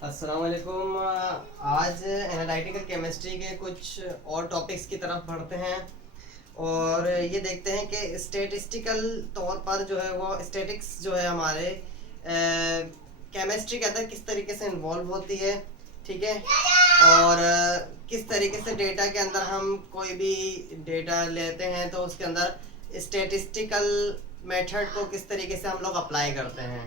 अस्सलाम वालेकुम। आज एनालिटिकल केमिस्ट्री के कुछ और टॉपिक्स की तरफ बढ़ते हैं और ये देखते हैं कि स्टैटिस्टिकल तौर पर जो है वो स्टैटिक्स जो है हमारे केमिस्ट्री के अंदर किस तरीके से इन्वॉल्व होती है, ठीक है। और किस तरीके से डेटा के अंदर हम कोई भी डेटा लेते हैं तो उसके अंदर स्टैटिस्टिकल मेथड को किस तरीके से हम लोग अप्लाई करते हैं।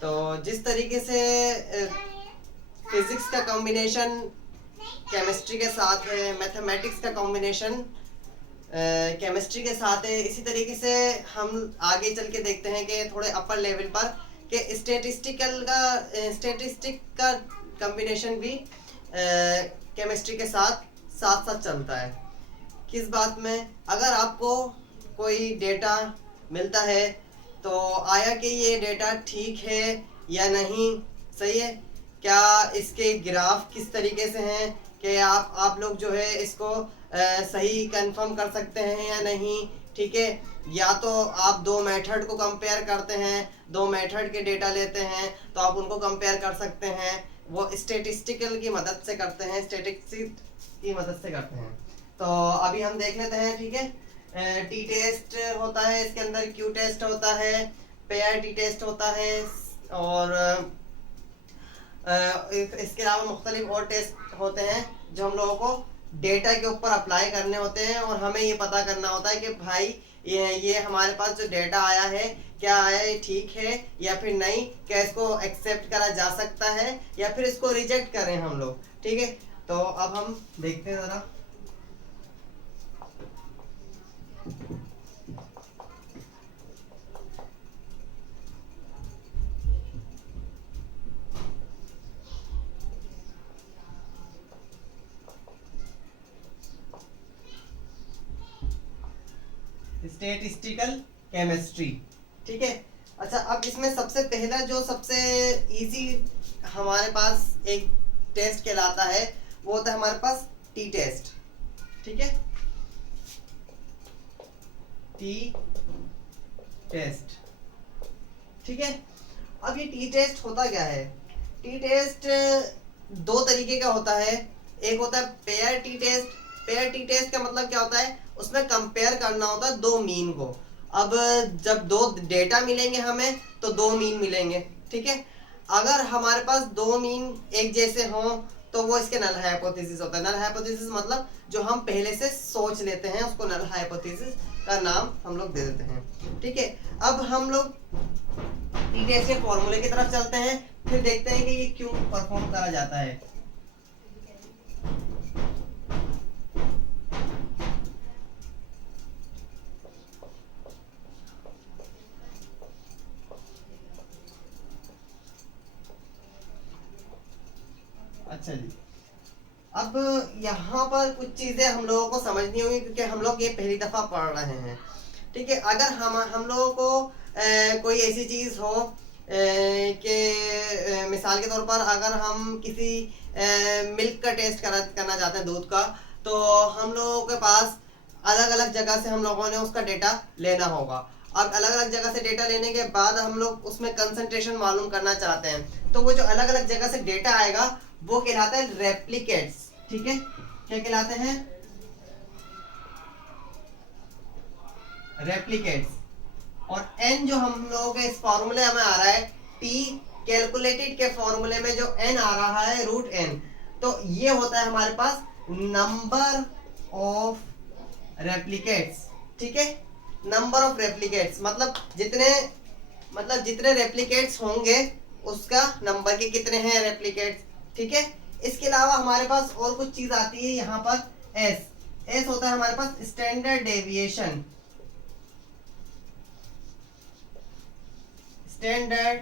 तो जिस तरीके से फिजिक्स का कॉम्बिनेशन केमिस्ट्री के साथ है, मैथमेटिक्स का कॉम्बिनेशन केमिस्ट्री के साथ है, इसी तरीके से हम आगे चल के देखते हैं कि थोड़े अपर लेवल पर कि स्टेटिस्टिक का कॉम्बिनेशन भी केमिस्ट्री के साथ साथ साथ चलता है। किस बात में, अगर आपको कोई डेटा मिलता है तो आया कि ये डेटा ठीक है या नहीं, सही है, क्या इसके ग्राफ किस तरीके से हैं कि आप लोग जो है इसको सही कंफर्म कर सकते हैं या नहीं, ठीक है। या तो आप दो मेथड को कंपेयर करते हैं, दो मेथड के डेटा लेते हैं तो आप उनको कंपेयर कर सकते हैं, वो स्टेटिस्टिकल की मदद से करते हैं, स्टेटिस्टिक्स की मदद से करते हैं। तो अभी हम देख लेते हैं, ठीक है। टी टेस्ट होता है, इसके अंदर क्यू टेस्ट होता है, पेयर टी टेस्ट होता है और इसके अलावा मुख्तलिफ और टेस्ट होते हैं जो हम लोगों को डेटा के ऊपर अप्लाई करने होते हैं और हमें ये पता करना होता है कि भाई ये हमारे पास जो डेटा आया है, क्या आया है, ठीक है या फिर नहीं, क्या इसको एक्सेप्ट करा जा सकता है या फिर इसको रिजेक्ट करें हम लोग, ठीक है। तो अब हम देखते हैं ज़रा। स्टेटिस्टिकल केमिस्ट्री, ठीक है। अच्छा, अब इसमें सबसे पहला जो सबसे इजी हमारे पास एक टेस्ट कहलाता है वो होता है हमारे पास टी टेस्ट, ठीक है। टी टेस्ट, ठीक है। अब ये टी टेस्ट होता क्या है? टी टेस्ट दो तरीके का होता है। एक होता है pair t test. Pair t test का मतलब क्या होता है? उसमें कंपेयर करना होता है दो मीन को। अब जब दो डेटा मिलेंगे हमें तो दो मीन मिलेंगे, ठीक है। अगर हमारे पास दो मीन एक जैसे हों तो वो इसके नल हाइपोथेसिस होता है। नल हाइपोथेसिस मतलब जो हम पहले से सोच लेते हैं उसको नल हाइपोथेसिस का नाम हम लोग दे देते हैं, ठीक है। अब हम लोग टी टेस्ट के फॉर्मूले की तरफ चलते हैं, फिर देखते हैं कि ये क्यों परफॉर्म करा जाता है। अच्छा जी, अब यहाँ पर कुछ चीजें हम लोगों को समझनी होंगी क्योंकि हम लोग ये पहली दफा पढ़ रहे हैं, ठीक है। अगर हम लोगों को कोई ऐसी चीज हो कि मिसाल के तौर पर अगर हम किसी मिल्क का टेस्ट करना चाहते हैं, दूध का, तो हम लोगों के पास अलग अलग जगह से हम लोगों ने उसका डेटा लेना होगा। अब अलग अलग जगह से डेटा लेने के बाद हम लोग उसमें कंसंट्रेशन मालूम करना चाहते हैं, तो वो जो अलग अलग जगह से डेटा आएगा वो कहलाता है रेप्लिकेट्स, ठीक है। क्या कहलाते हैं? रेप्लिकेट्स। और n जो हम लोगों के इस फॉर्मूले में आ रहा है, t कैलकुलेटेड के फॉर्मूले में जो n आ रहा है रूट n, तो ये होता है हमारे पास नंबर ऑफ रेप्लिकेट्स, ठीक है। नंबर ऑफ रेप्लिकेट्स मतलब जितने रेप्लिकेट्स होंगे उसका नंबर के कितने हैं रेप्लिकेट्स, ठीक है। इसके अलावा हमारे पास और कुछ चीज आती है यहाँ पर एस होता है हमारे पास स्टैंडर्ड डेविएशन। स्टैंडर्ड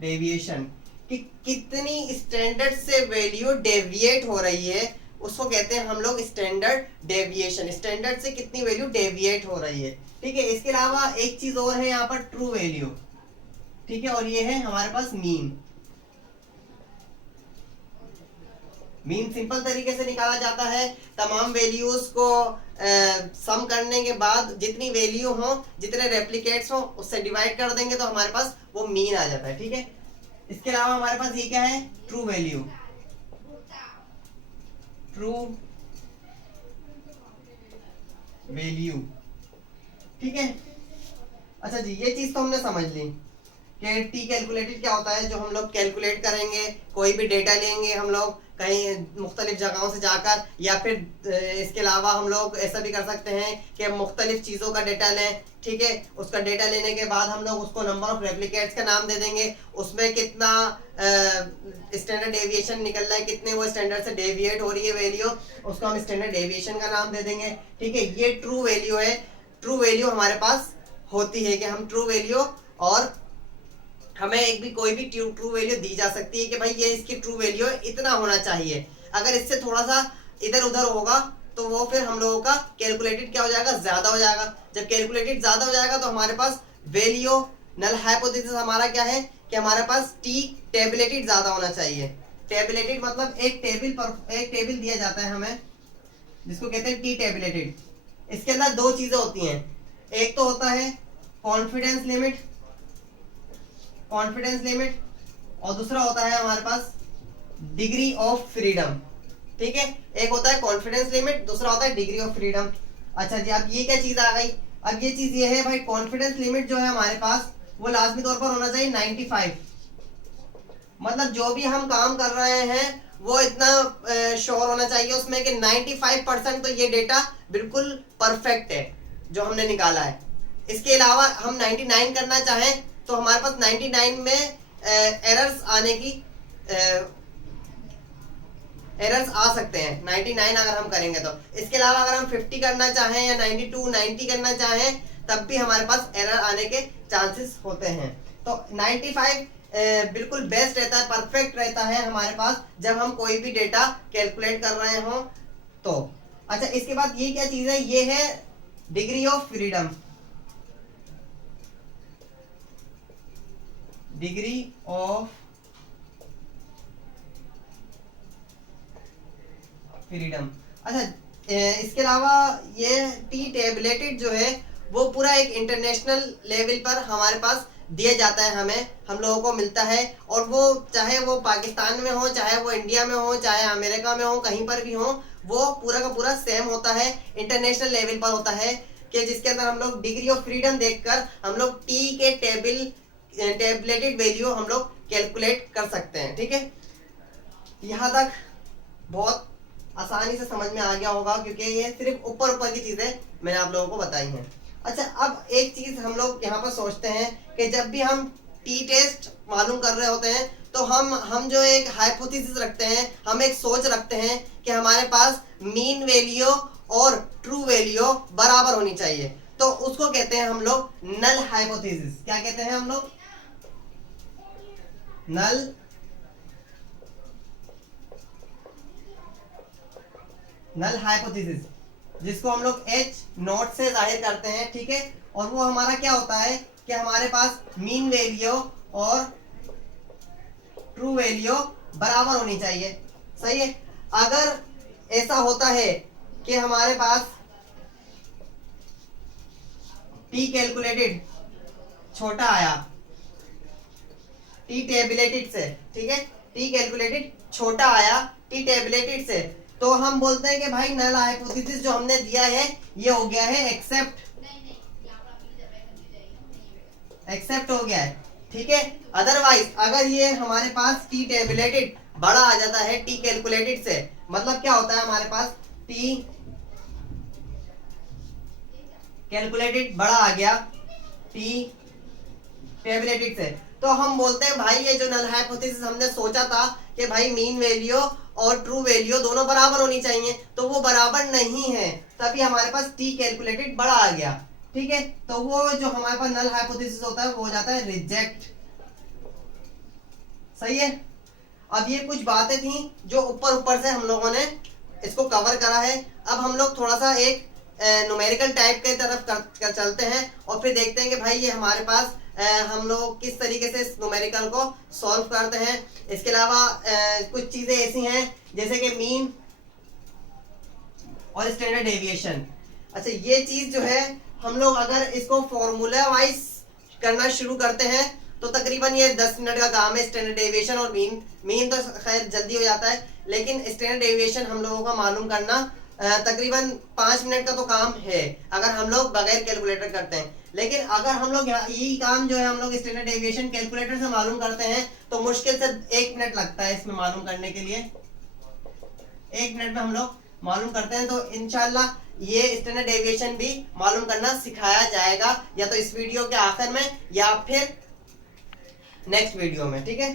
डेविएशन कि कितनी स्टैंडर्ड से वैल्यू डेविएट हो रही है उसको कहते हैं हम लोग स्टैंडर्ड डेविएशन। स्टैंडर्ड से कितनी वैल्यू डेविएट हो रही है, ठीक है। इसके अलावा एक चीज और है यहाँ पर ट्रू वैल्यू, ठीक है, और ये है हमारे पास मीन। मीन सिंपल तरीके से निकाला जाता है। तमाम वैल्यूज को सम करने के बाद जितनी वैल्यू हो, जितने रेप्लिकेट्स हो, उससे डिवाइड कर देंगे तो हमारे पास वो मीन आ जाता है। ठीक है, इसके अलावा हमारे पास ये क्या है, ट्रू वैल्यू। ट्रू वैल्यू, ठीक है। अच्छा जी, ये चीज तो हमने समझ ली कि टी कैलकुलेटेड क्या होता है। जो हम लोग कैलकुलेट करेंगे, कोई भी डेटा लेंगे हम लोग कहीं मुख्तलिफ जगहों से जाकर, या फिर इसके अलावा हम लोग ऐसा भी कर सकते हैं कि मुख्तलिफ चीज़ों का डेटा लें। ठीक है, उसका डेटा लेने के बाद हम लोग उसको नंबर ऑफ रेप्लिकेट्स का नाम दे देंगे, उसमें कितना स्टैंडर्ड डेविएशन निकल रहा है, कितने वो स्टैंडर्ड से डेविएट हो रही है वैल्यू, उसको हम स्टैंडर्ड डेविएशन का नाम दे देंगे। ठीक है, ये ट्रू वैल्यू है। ट्रू वैल्यू हमारे पास होती है कि हम ट्रू वैल्यू, और हमें एक भी कोई भी ट्रू वैल्यू दी जा सकती है कि भाई ये इसकी ट्रू वैल्यू इतना होना चाहिए। अगर इससे थोड़ा सा इधर उधर होगा तो वो फिर हम लोगों का कैलकुलेटेड क्या हो जाएगा, ज्यादा हो जाएगा। जब कैलकुलेटेड ज्यादा हो जाएगा तो हमारे पास वैल्यू नल हाइपोथेसिस हमारा क्या है कि हमारे पास टी टेबुलेटेड ज्यादा होना चाहिए। टेबुलेटेड मतलब एक टेबल दिया जाता है हमें, जिसको कहते हैं टी टेबुलेटेड। इसके अंदर दो चीजें होती हैं, एक तो होता है कॉन्फिडेंस लिमिट, और दूसरा होता है हमारे पास डिग्री ऑफ फ्रीडम। ठीक है, एक होता है कॉन्फिडेंस लिमिट, दूसरा होता है डिग्री ऑफ फ्रीडम। अच्छा जी, अब ये क्या चीज आ गई, अब ये चीज ये है भाई, कॉन्फिडेंस लिमिट जो है हमारे पास वो लाजमी तौर पर होना चाहिए 95। मतलब जो भी हम काम कर रहे हैं वो इतना श्योर होना चाहिए उसमें कि 95% तो ये डेटा बिल्कुल परफेक्ट है जो हमने निकाला है। इसके अलावा हम 99 करना चाहें तो हमारे पास 99 में एरर्स आने की एरर्स आ सकते हैं 99 अगर हम करेंगे तो। इसके अलावा अगर हम 50 करना चाहें या 92, 90 करना चाहें तब भी हमारे पास एरर आने के चांसेस होते हैं। तो 95 बिल्कुल बेस्ट रहता है, परफेक्ट रहता है हमारे पास जब हम कोई भी डेटा कैलकुलेट कर रहे हो तो। अच्छा, इसके बाद ये क्या चीज है, ये है degree of freedom. Degree of freedom. अच्छा, इसके अलावा ये टी टेबलेटेड जो है वो पूरा एक इंटरनेशनल लेवल पर हमारे पास दिया जाता है, हम लोगों को मिलता है। और वो चाहे वो पाकिस्तान में हो, चाहे वो इंडिया में हो, चाहे अमेरिका में हो, कहीं पर भी हो, वो पूरा का पूरा सेम होता है, इंटरनेशनल लेवल पर होता है कि जिसके अंदर हम लोग डिग्री ऑफ फ्रीडम देखकर हम लोग टी के टेबलेटेड वैल्यू हम लोग कैलकुलेट कर सकते हैं। ठीक है, यहाँ तक बहुत आसानी से समझ में आ गया होगा क्योंकि ये सिर्फ ऊपर की चीजें मैंने आप लोगों को बताई हैं। अच्छा, अब एक चीज हम लोग यहाँ पर सोचते हैं कि जब भी हम टी टेस्ट मालूम कर रहे होते हैं तो हम जो एक हाइपोथेसिस रखते हैं, हम एक सोच रखते हैं कि हमारे पास मीन वैल्यू और ट्रू वैल्यू बराबर होनी चाहिए, तो उसको कहते हैं हम लोग नल हाइपोथेसिस। क्या कहते हैं हम लोग, नल हाइपोथेसिस, जिसको हम लोग H नोट से जाहिर करते हैं। ठीक है, और वो हमारा क्या होता है कि हमारे पास मीन वैल्यू और ट्रू वैल्यू बराबर होनी चाहिए। सही है, अगर ऐसा होता है कि हमारे पास टी कैलकुलेटेड छोटा आया टी टेबुलेटेड से, ठीक है, टी कैलकुलेटेड छोटा आया टी टेबुलेटेड से, तो हम बोलते हैं कि भाई नल हाइपोथेसिस जो हमने दिया है ये हो गया है एक्सेप्ट हो गया है। ठीक है, अदरवाइज अगर ये हमारे पास टी टेबुलेटेड बड़ा आ जाता है टी कैलकुलेटेड से, मतलब क्या होता है हमारे पास टी कैलकुलेटेड बड़ा आ गया टी टेबुलेटेड से, तो हम बोलते हैं भाई ये जो नल हाइपोथेसिस हमने सोचा था कि भाई मीन वैल्यू और ट्रू वैल्यू दोनों बराबर होनी चाहिए, तो वो बराबर नहीं है, तभी हमारे पास टी कैलकुलेटेड बड़ा आ गया। ठीक है, तो वो जो हमारे पास नल हाइपोथेसिस होता है वो हो जाता है रिजेक्ट। सही है, अब ये कुछ बातें थी जो ऊपर से हम लोगों ने इसको कवर करा है। अब हम लोग थोड़ा सा एक न्यूमेरिकल टाइप के तरफ चलते हैं और फिर देखते हैं कि भाई ये हमारे पास हम लोग किस तरीके से इस न्यूमेरिकल को सॉल्व करते हैं। इसके अलावा कुछ चीजें ऐसी हैं जैसे कि मीन और स्टैंडर्ड डेविएशन। अच्छा, ये चीज जो है हम लोग अगर इसको फॉर्मूला वाइज करना शुरू करते हैं तो तकरीबन ये 10 मिनट का काम है। स्टैंडर्ड डेविएशन और मीन तो खैर जल्दी हो जाता है, लेकिन स्टैंडर्ड डेविएशन हम लोगों का मालूम करना तकरीबन 5 मिनट का तो काम है अगर हम लोग बगैर कैलकुलेटर करते हैं। लेकिन अगर हम लोग यही काम जो है हम लोग स्टैंडर्ड डेविएशन कैलकुलेटर से मालूम करते हैं तो मुश्किल से 1 मिनट लगता है इसमें मालूम करने के लिए। 1 मिनट में हम लोग मालूम करते हैं। तो इंशाल्लाह ये स्टैंडर्ड डेविएशन भी मालूम करना सिखाया जाएगा, या तो इस वीडियो के आखिर में या फिर नेक्स्ट वीडियो में, ठीक है।